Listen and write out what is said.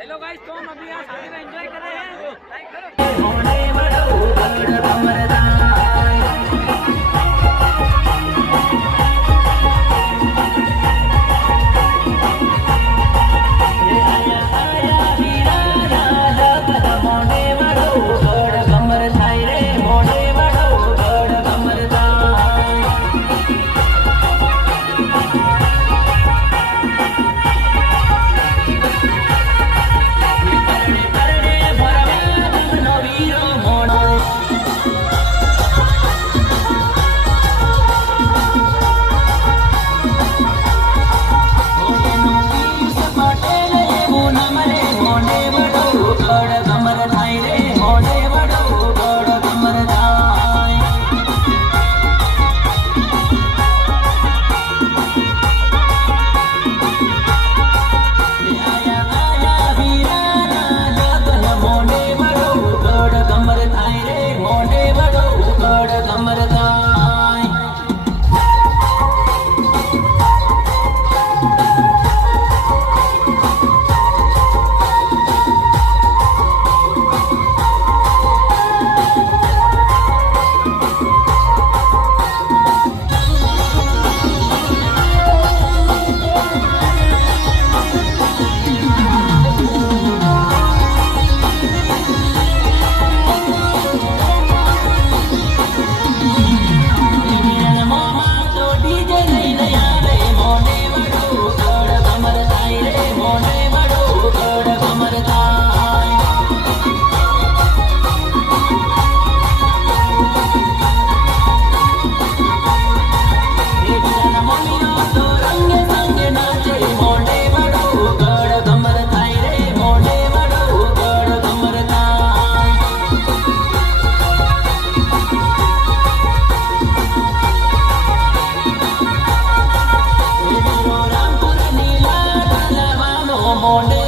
Hello guys तो हम अभी यहाँ शादी में एंजॉय कर रहे हैं। लाइक करो हेलो